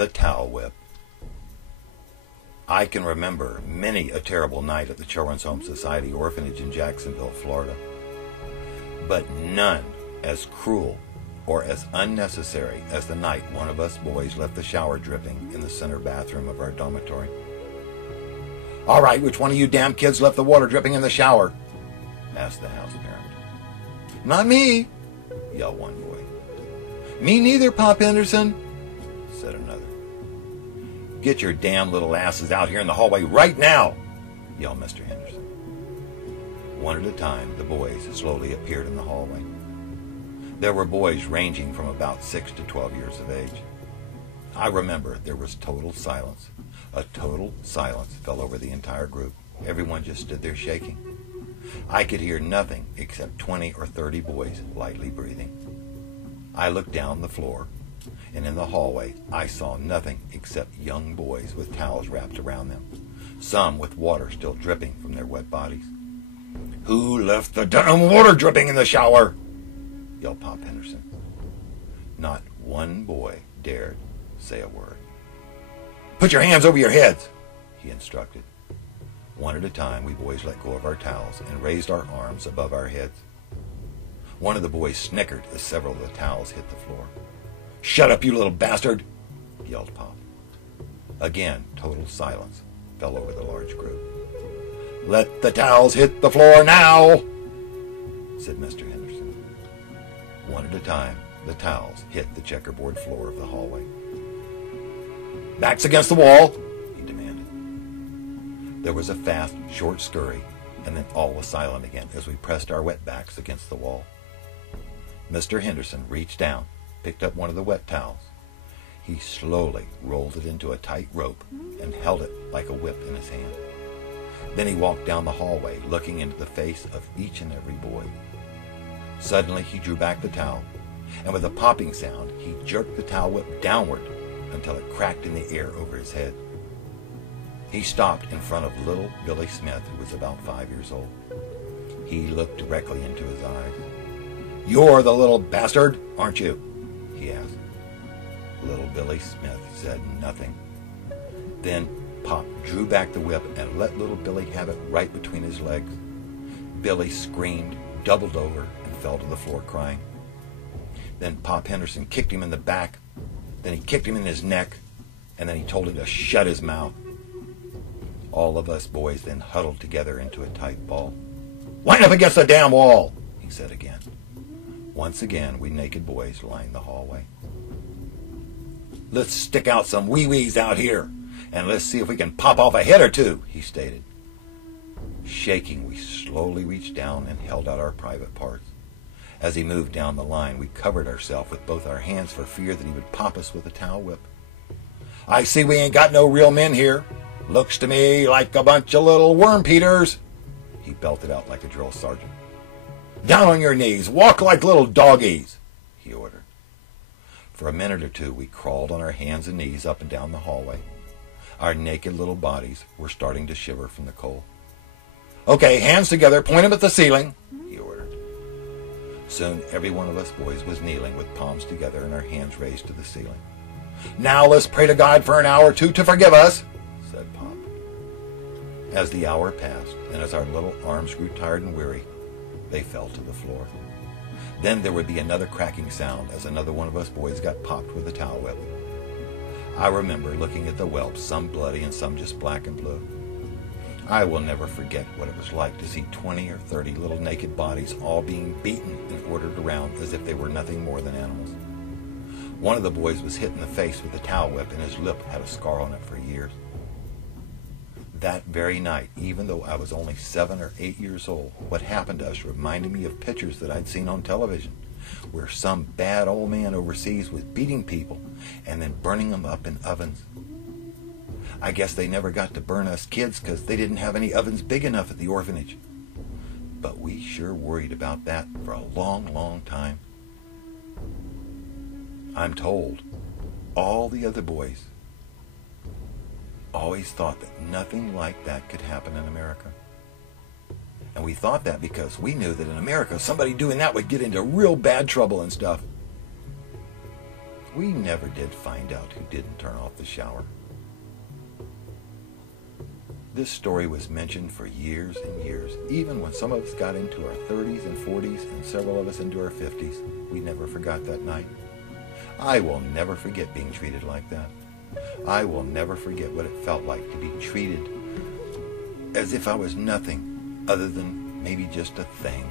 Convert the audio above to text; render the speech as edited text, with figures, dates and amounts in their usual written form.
The Towel Whip. I can remember many a terrible night at the Children's Home Society orphanage in Jacksonville, Florida, but none as cruel or as unnecessary as the night one of us boys left the shower dripping in the center bathroom of our dormitory. "All right, which one of you damn kids left the water dripping in the shower?" asked the house parent. "Not me," yelled one boy. "Me neither, Pop Henderson," said another. "Get your damn little asses out here in the hallway right now," yelled Mr. Henderson. One at a time, the boys slowly appeared in the hallway. There were boys ranging from about 6 to 12 years of age. I remember there was total silence. A total silence fell over the entire group. Everyone just stood there shaking. I could hear nothing except 20 or 30 boys lightly breathing. I looked down the floor, and in the hallway I saw nothing except young boys with towels wrapped around them, some with water still dripping from their wet bodies. "Who left the damn water dripping in the shower?" yelled Pop Henderson. Not one boy dared say a word. "Put your hands over your heads," he instructed. One at a time, we boys let go of our towels and raised our arms above our heads. One of the boys snickered as several of the towels hit the floor. "Shut up, you little bastard," yelled Pop. Again, total silence fell over the large group. "Let the towels hit the floor now," said Mr. Henderson. One at a time, the towels hit the checkerboard floor of the hallway. "Backs against the wall," he demanded. There was a fast, short scurry, and then all was silent again as we pressed our wet backs against the wall. Mr. Henderson reached down, picked up one of the wet towels. He slowly rolled it into a tight rope and held it like a whip in his hand. Then he walked down the hallway, looking into the face of each and every boy. Suddenly he drew back the towel, and with a popping sound, he jerked the towel whip downward until it cracked in the air over his head. He stopped in front of little Billy Smith, who was about 5 years old. He looked directly into his eyes. "You're the little bastard, aren't you?" he asked. Little Billy Smith said nothing. Then Pop drew back the whip and let little Billy have it right between his legs. Billy screamed, doubled over, and fell to the floor crying. Then Pop Henderson kicked him in the back. Then he kicked him in his neck, and then he told him to shut his mouth. All of us boys then huddled together into a tight ball. "Line up against the damn wall," he said again. Once again, we naked boys lined the hallway. "Let's stick out some wee-wees out here, and let's see if we can pop off a head or two," he stated. Shaking, we slowly reached down and held out our private parts. As he moved down the line, we covered ourselves with both our hands for fear that he would pop us with a towel whip. "I see we ain't got no real men here. Looks to me like a bunch of little worm-peaters," he belted out like a drill sergeant. "Down on your knees, walk like little doggies," he ordered. For a minute or two, we crawled on our hands and knees up and down the hallway. Our naked little bodies were starting to shiver from the cold. "Okay, hands together, point them at the ceiling," he ordered. Soon every one of us boys was kneeling with palms together and our hands raised to the ceiling. "Now let's pray to God for an hour or two to forgive us," said Pop. As the hour passed, and as our little arms grew tired and weary, they fell to the floor. Then there would be another cracking sound as another one of us boys got popped with a towel whip. I remember looking at the whelps, some bloody and some just black and blue. I will never forget what it was like to see 20 or 30 little naked bodies all being beaten and ordered around as if they were nothing more than animals. One of the boys was hit in the face with a towel whip, and his lip had a scar on it for years. That very night, even though I was only 7 or 8 years old, what happened to us reminded me of pictures that I'd seen on television, where some bad old man overseas was beating people and then burning them up in ovens. I guess they never got to burn us kids because they didn't have any ovens big enough at the orphanage. But we sure worried about that for a long, long time. I'm told all the other boys always thought that nothing like that could happen in America. And we thought that because we knew that in America, somebody doing that would get into real bad trouble and stuff. We never did find out who didn't turn off the shower. This story was mentioned for years and years. Even when some of us got into our 30s and 40s and several of us into our 50s, we never forgot that night. I will never forget being treated like that. I will never forget what it felt like to be treated as if I was nothing other than maybe just a thing.